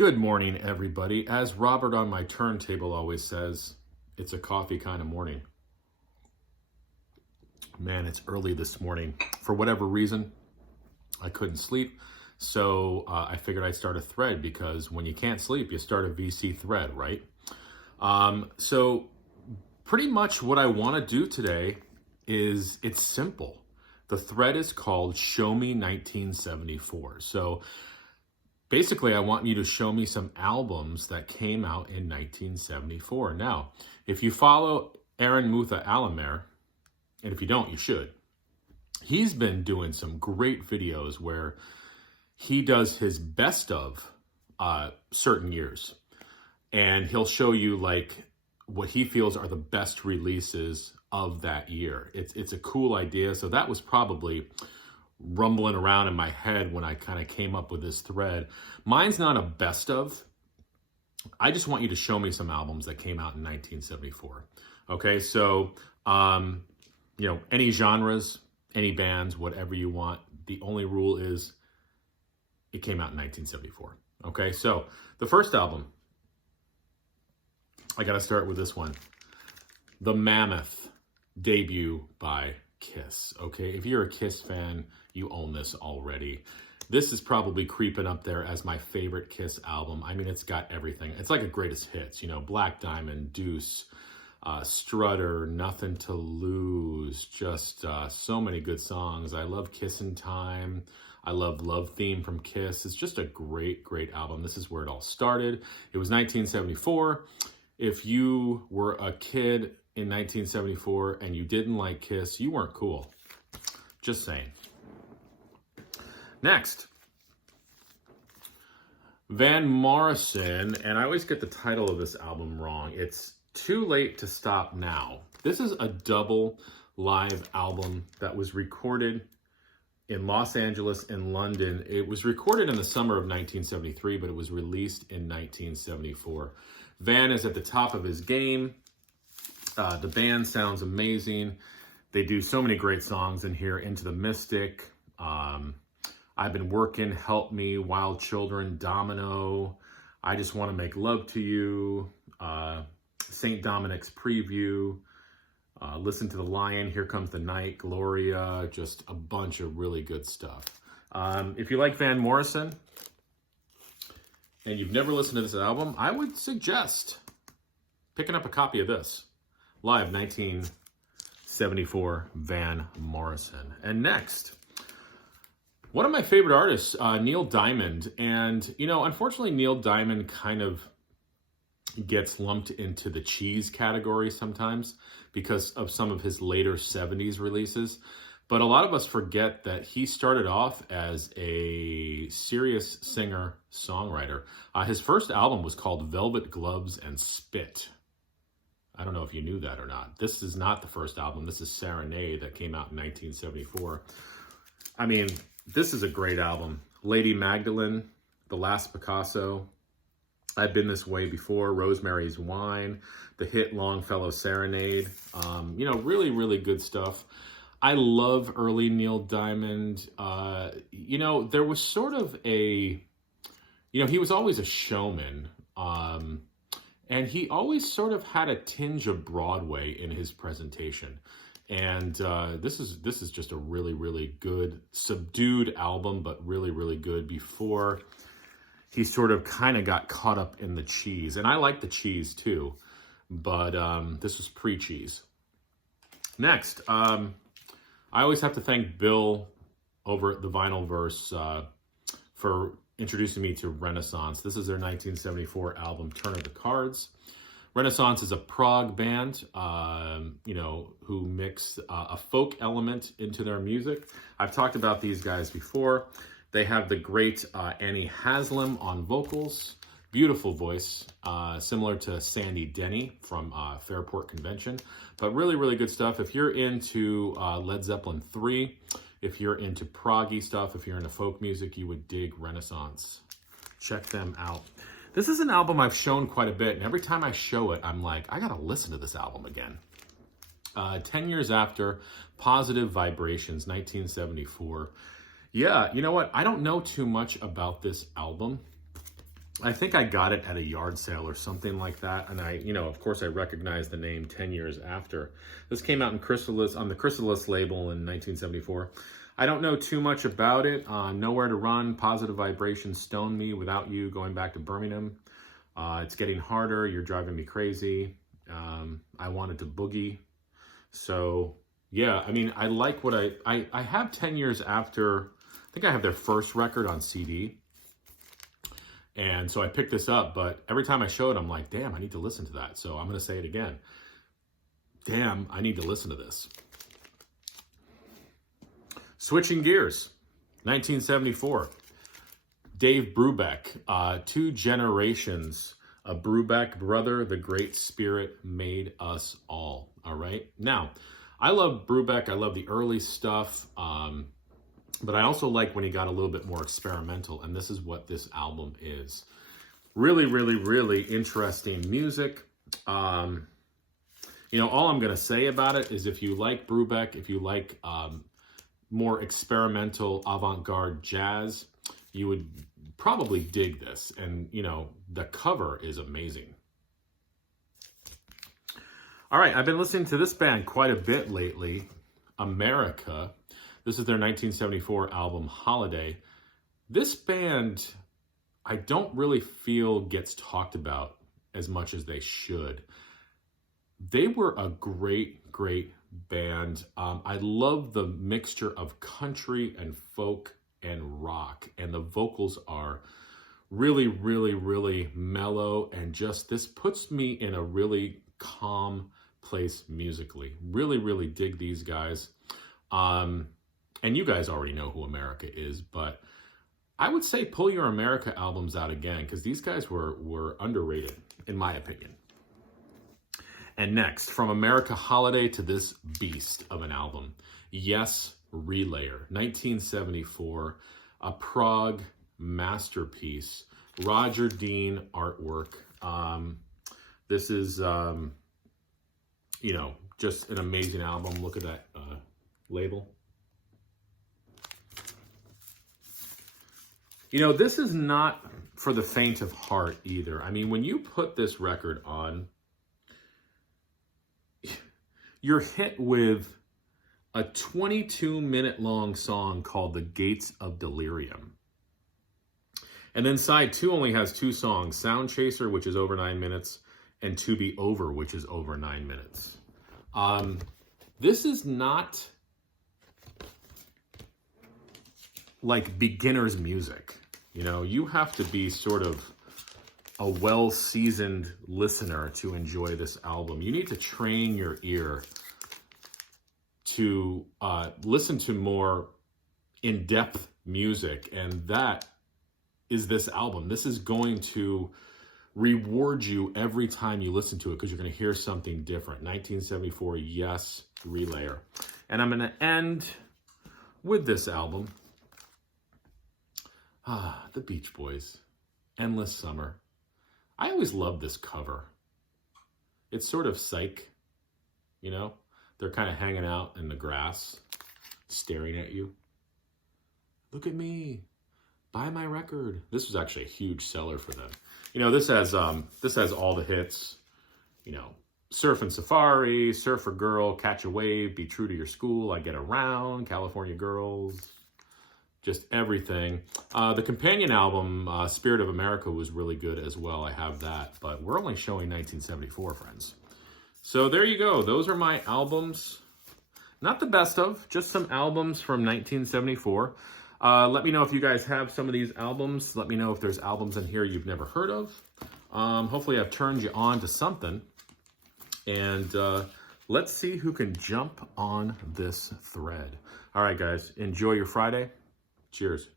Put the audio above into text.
Good morning, everybody. As Robert on my turntable always says, it's a coffee kind of morning. Man, it's early this morning. For whatever reason, I couldn't sleep, so I figured I'd start a thread because when you can't sleep, you start a VC thread, right? So pretty much what I want to do today it's simple. The thread is called Show Me 1974. So basically, I want you to show me some albums that came out in 1974. Now, if you follow Aaron Mutha Alamer, and if you don't, you should, he's been doing some great videos where he does his best of certain years. And he'll show you like what he feels are the best releases of that year. It's a cool idea. So that was probably rumbling around in my head when I kind of came up with this thread. Mine's not a best of. I just want you to show me some albums that came out in 1974. Okay, so, any genres, any bands, whatever you want. The only rule is it came out in 1974. Okay, so the first album, I got to start with this one. The Mammoth debut by Kiss. Okay, if you're a Kiss fan, you own this already. This is probably creeping up there as my favorite Kiss album. I mean, it's got everything. It's like a greatest hits, Black Diamond, Deuce, Strutter, Nothing to Lose, just so many good songs. I love Kissin' Time. I love Love Theme from Kiss. It's just a great, great album. This is where it all started. It was 1974. If you were a kid in 1974 and you didn't like Kiss, you weren't cool. Just saying. Next, Van Morrison, and I always get the title of this album wrong. It's Too Late to Stop Now. This is a double live album that was recorded in Los Angeles and London. It was recorded in the summer of 1973, but it was released in 1974. Van is at the top of his game. The band sounds amazing. They do so many great songs in here. Into the Mystic, I've Been Working, Help Me, Wild Children, Domino, I Just Want to Make Love to You, St. Dominic's Preview, Listen to the Lion, Here Comes the Night, Gloria, just a bunch of really good stuff. If you like Van Morrison and you've never listened to this album, I would suggest picking up a copy of this. Live 1974 Van Morrison. And next, one of my favorite artists, Neil Diamond. And, unfortunately, Neil Diamond kind of gets lumped into the cheese category sometimes because of some of his later 70s releases. But a lot of us forget that he started off as a serious singer-songwriter. His first album was called Velvet Gloves and Spit. I don't know if you knew that or not. This is not the first album. This is Serenade that came out in 1974. I mean, this is a great album. Lady Magdalene, The Last Picasso, I've Been This Way Before, Rosemary's Wine, the hit Longfellow Serenade. Really, really good stuff. I love early Neil Diamond. There was sort of he was always a showman. And he always sort of had a tinge of Broadway in his presentation. And this is just a really, really good, subdued album, but really, really good before he sort of kind of got caught up in the cheese. And I like the cheese too, but this was pre-cheese. Next, I always have to thank Bill over at the Vinyl Verse for introducing me to Renaissance. This is their 1974 album, Turn of the Cards. Renaissance is a prog band, who mix a folk element into their music. I've talked about these guys before. They have the great Annie Haslam on vocals. Beautiful voice, similar to Sandy Denny from Fairport Convention. But really, really good stuff. If you're into Led Zeppelin 3, if you're into proggy stuff, if you're into folk music, you would dig Renaissance. Check them out. This is an album I've shown quite a bit, and every time I show it, I'm like, I gotta listen to this album again. 10 years after, Positive Vibrations, 1974. Yeah, you know what? I don't know too much about this album. I think I got it at a yard sale or something like that. And I, you know, of course I recognize the name 10 years after. This came out in Chrysalis, on the Chrysalis label in 1974. I don't know too much about it. Nowhere to Run, Positive Vibration, Stone Me, Without You, Going Back to Birmingham. It's Getting Harder, You're Driving Me Crazy. I Wanted to Boogie. So yeah, I mean, I like what I have 10 years after. I think I have their first record on CD. And so I picked this up, but every time I show it, I'm like, damn, I need to listen to that. So I'm going to say it again. Damn, I need to listen to this. Switching Gears, 1974. Dave Brubeck, 2 generations. A Brubeck brother, the Great Spirit made us all. All right. Now, I love Brubeck. I love the early stuff. But I also like when he got a little bit more experimental, and this is what this album is. Really, really, really interesting music. You know, all I'm going to say about it is if you like Brubeck, if you like more experimental avant-garde jazz, you would probably dig this. And, you know, the cover is amazing. All right, I've been listening to this band quite a bit lately, America. This is their 1974 album, Holiday. This band, I don't really feel gets talked about as much as they should. They were a great, great band. I love the mixture of country and folk and rock. And the vocals are really, really, really mellow. And just, this puts me in a really calm place musically. Really, really dig these guys. And you guys already know who America is, but I would say pull your America albums out again, because these guys were underrated, in my opinion. And next, from America Holiday to this beast of an album, Yes, Relayer, 1974, a prog masterpiece, Roger Dean artwork. This is, you know, just an amazing album. Look at that label. You know, this is not for the faint of heart either. I mean, when you put this record on, you're hit with a 22-minute long song called The Gates of Delirium. And then side 2 only has 2 songs, Sound Chaser, which is over 9 minutes, and To Be Over, which is over 9 minutes. This is not like beginner's music. You know, you have to be sort of a well-seasoned listener to enjoy this album. You need to train your ear to listen to more in-depth music, and that is this album. This is going to reward you every time you listen to it, because you're going to hear something different. 1974, Yes, Relayer. And I'm going to end with this album. The Beach Boys, Endless Summer. I always love this cover. It's sort of psych, you know? They're kind of hanging out in the grass, staring at you. Look at me, buy my record. This was actually a huge seller for them. You know, this has all the hits, you know, Surf and Safari, Surfer Girl, Catch a Wave, Be True to Your School, I Get Around, California Girls, just everything. The companion album, Spirit of America, was really good as well. I have that, but we're only showing 1974, friends. So there you go. Those are my albums. Not the best of, just some albums from 1974. Let me know if you guys have some of these albums. Let me know if there's albums in here you've never heard of. Hopefully I've turned you on to something. And let's see who can jump on this thread. All right, guys, enjoy your Friday. Cheers.